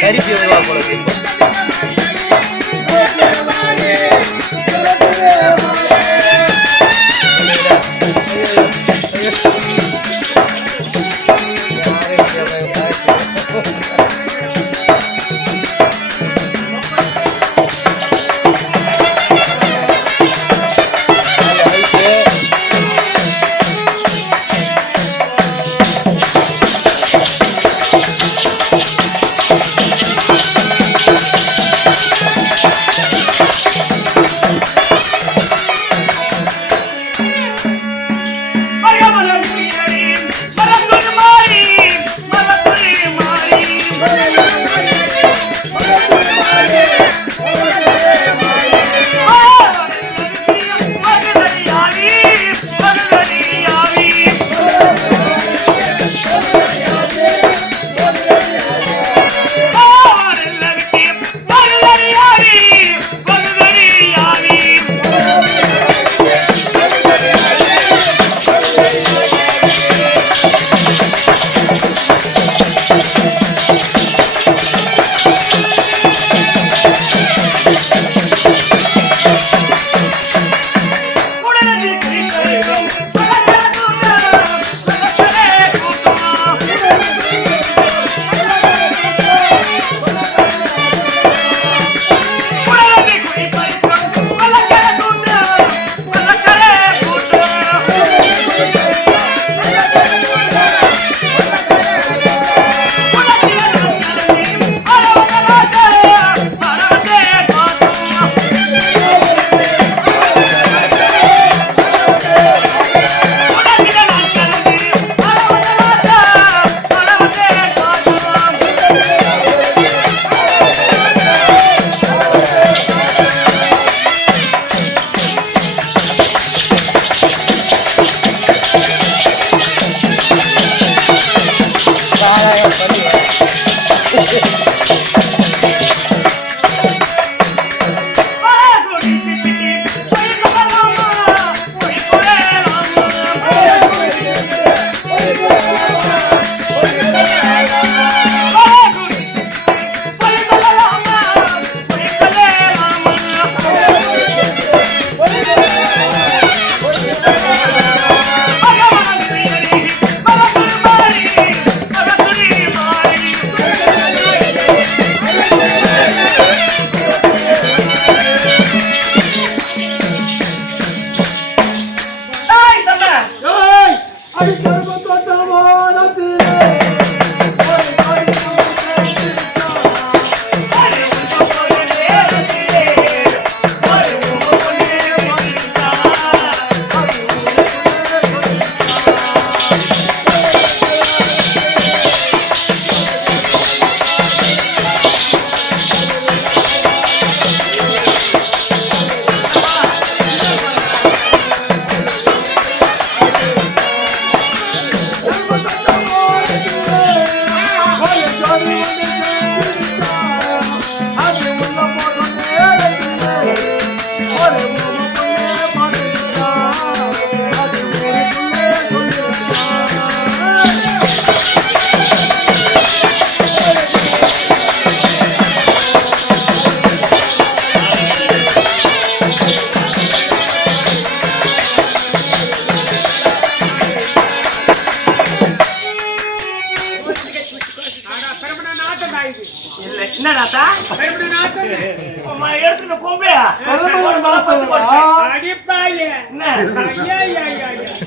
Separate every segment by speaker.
Speaker 1: கறிக்கு வருவா போல
Speaker 2: Thank you. இருக்கு. ஏய்,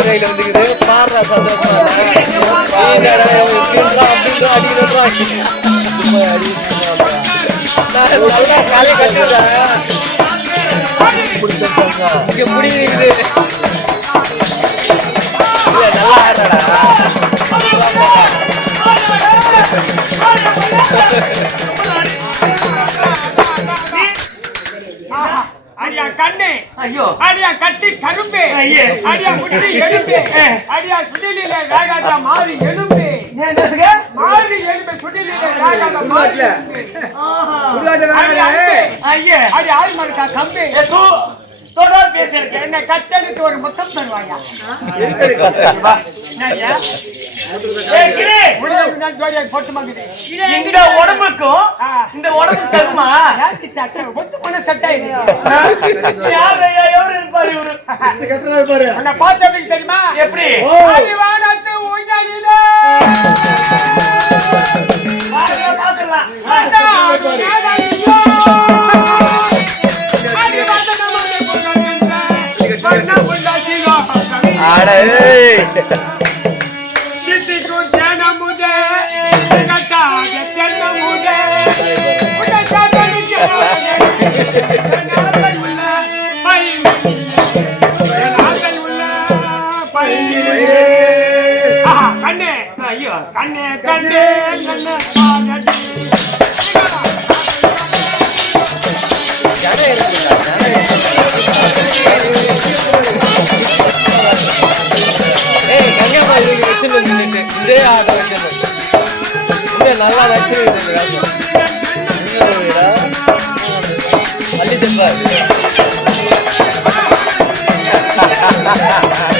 Speaker 1: கையில வந்துக்குது. பாடுறா சந்தோஷமா வீட்டார நல்லா காலை
Speaker 3: அடியா கண்ணு.
Speaker 2: ஐயோ.
Speaker 3: அடியா கட்டி கரும்பு. அடியா முட்டி எலும்பு. அடியா சுடிலில வேகாத மாறி எலும்பு. மாறி எலும்பு சுடிலில வேகாத மாறி.
Speaker 2: ஐயே.
Speaker 3: அடி ஆள் மறுக்கா கம்பு.
Speaker 2: தொடர் பேசியிருக்கேன்
Speaker 3: என்ன கட்டெடுத்து ஒரு முத்தம் தருவாயா?
Speaker 2: இந்த உடம்புக்கும். இந்த உடம்பு தகுமா
Speaker 3: யாருக்கு சட்டை?
Speaker 2: யார் இருப்பாரு இவரு.
Speaker 3: பார்த்ததுக்கு தெரியுமா?
Speaker 2: எப்படி?
Speaker 3: அடிவானத்து ஊஞ்சலிலே
Speaker 2: ஐயோ
Speaker 3: கண்ணே கண்ணே
Speaker 1: கண்ணை எடுத்துடா ஏய் வச்சுன்னு நின்னுட்டு இதே ஆட வைக்கிறது இந்த நல்லா வச்சு அள்ளி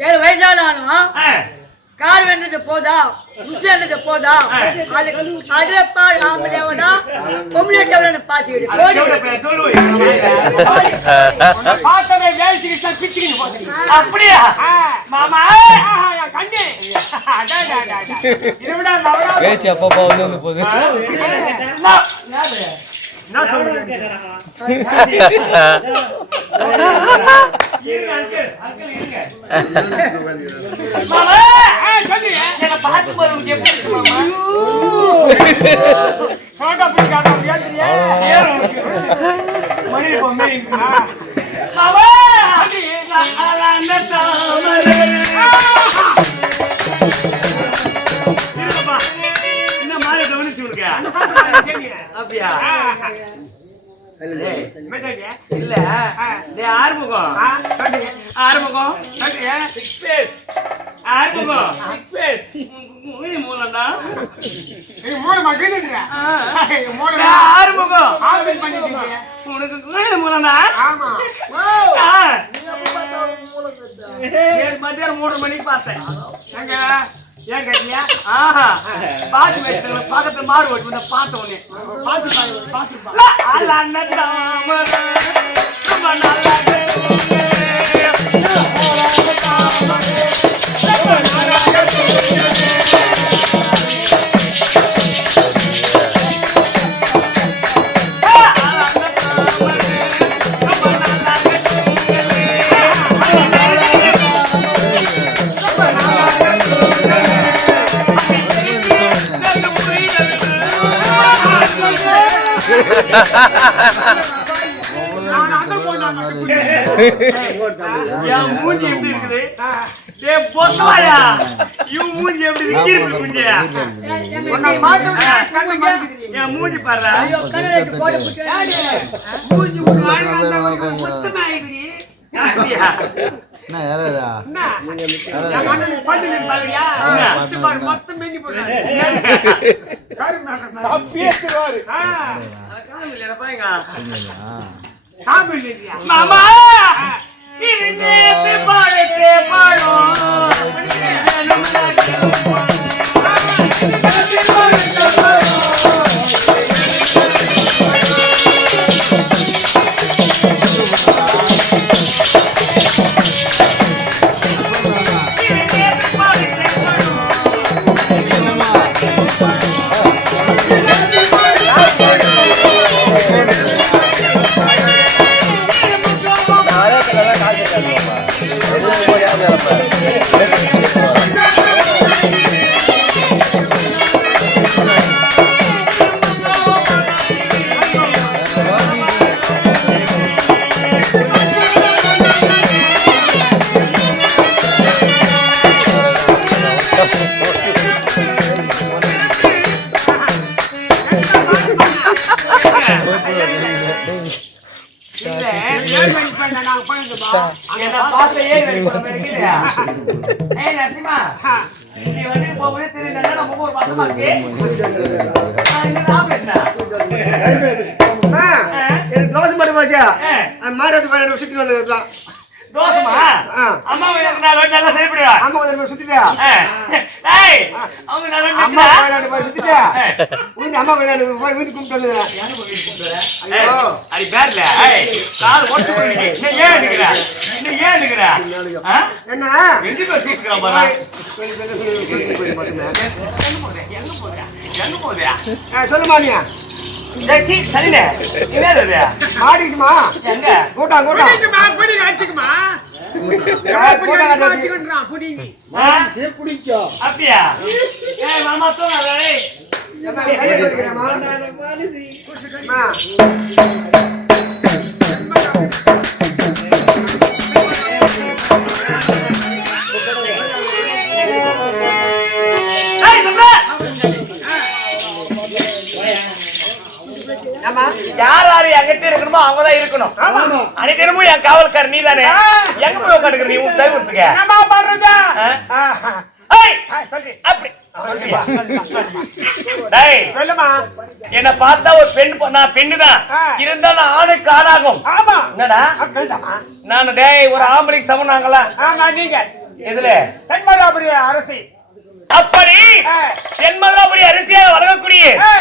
Speaker 4: ஏழு வயசானாலும்
Speaker 2: ஆ.
Speaker 4: கார் வேண்டது போதா ருசி வேண்டது போதா அது அதுல பாடு
Speaker 2: அப்படியா. மாமா.
Speaker 3: கண்ணு.
Speaker 1: பேச்சு அப்பப்போ வந்து வந்து போகுது.
Speaker 2: அப்படியா? இல்ல. டேய், ஆறுமுகம். ஆறுமுகம். ஆறுமுகம். மூணு டேய், ஆறுமுகம். உனக்கு மூணு மூலம்டா. மத்தியானம் மூணு மணிக்கு பார்த்தேன்.
Speaker 3: எங்க? ஏன் கேட்டியா?
Speaker 2: ஆஹா பாட்டு வயசுல பக்கத்துல மாறு ஓட்டு வந்து பார்த்த உடனே
Speaker 3: பாத்து பாரு, பாத்து பாரு.
Speaker 2: அலன்னதாமரை, மூஞ்சி எப்படி இருக்குது மூஞ்சி எப்படி இருக்கு மூஞ்சியா. என் மூஞ்சி பாரு.
Speaker 3: மூஞ்சி?
Speaker 5: என்ன யாரா
Speaker 3: மொத்தம்
Speaker 2: இல்லையா? மாமா! பாடத்தே பாடும். நரசிம்மா, நீ வந்து போகும்போது நம்ம ஊர்
Speaker 1: எனக்கு தோசை மட்டும் போச்சா மாறத்து பாரு சுத்தி வந்ததுதான்
Speaker 2: தோசைமா? அம்மா வாட்டி சரிப்படுவா.
Speaker 1: அம்மா வந்து சுத்திட்டா
Speaker 2: அவங்க வாட்டி
Speaker 1: அம்மா
Speaker 2: நிக்கிறா.
Speaker 1: விளையாடு போய் சுத்திட்டா ஊந்து அம்மா விளையாடு போய் ஊந்து கும்பிட்டு வந்துடுறேன்
Speaker 2: ஏய், அடி பேர்ல, ஏய், கால் ஒட்டு போயிருக்கு. இன்னும் ஏன்? இன்னும் ஏன் எடுக்கிற? ஆ?
Speaker 1: என்ன
Speaker 2: எங்க போய் தூக்குறான் பாரு. எங்க?
Speaker 1: ஆ, சொல்லுமா நீ
Speaker 2: ஏய், சீ, சரிண்ணே. என்னது இது?
Speaker 1: மாடிக்குமா
Speaker 2: எங்க?
Speaker 1: கூட்டா கூட்டா
Speaker 3: புடிக்குமா, புடி வச்சுக்குமா.
Speaker 1: கூட்டம்?
Speaker 2: அப்படியா? ஏய், மாமா தூங்காத, இருக்கணுமோ அவங்கதான் இருக்கணும். அனைத்தினமும் என் காவல்கார் நீ தானே எங்க போய் உட்காந்துக்கிற நீ? உன் சைவத்துக்கு.
Speaker 3: என்னம்மா பண்றது?
Speaker 2: அப்படி. என்னை பார்த்தா ஒரு பெண் நான் பெண்ணு தான். இருந்தாலும் ஆணுக்கு ஆணாகும்.
Speaker 3: ஆமா.
Speaker 2: என்னடா. நான் டேய் ஒரு ஆம்பளைக்கு சமனாங்களா
Speaker 3: ஆமா, நீங்க.
Speaker 2: எதுல?
Speaker 3: தென்மராபுரி அரசி.
Speaker 2: அப்படி?
Speaker 3: ஆ.
Speaker 2: தென்மதுராபுரி அரிசியாக வழங்கக்கூடிய.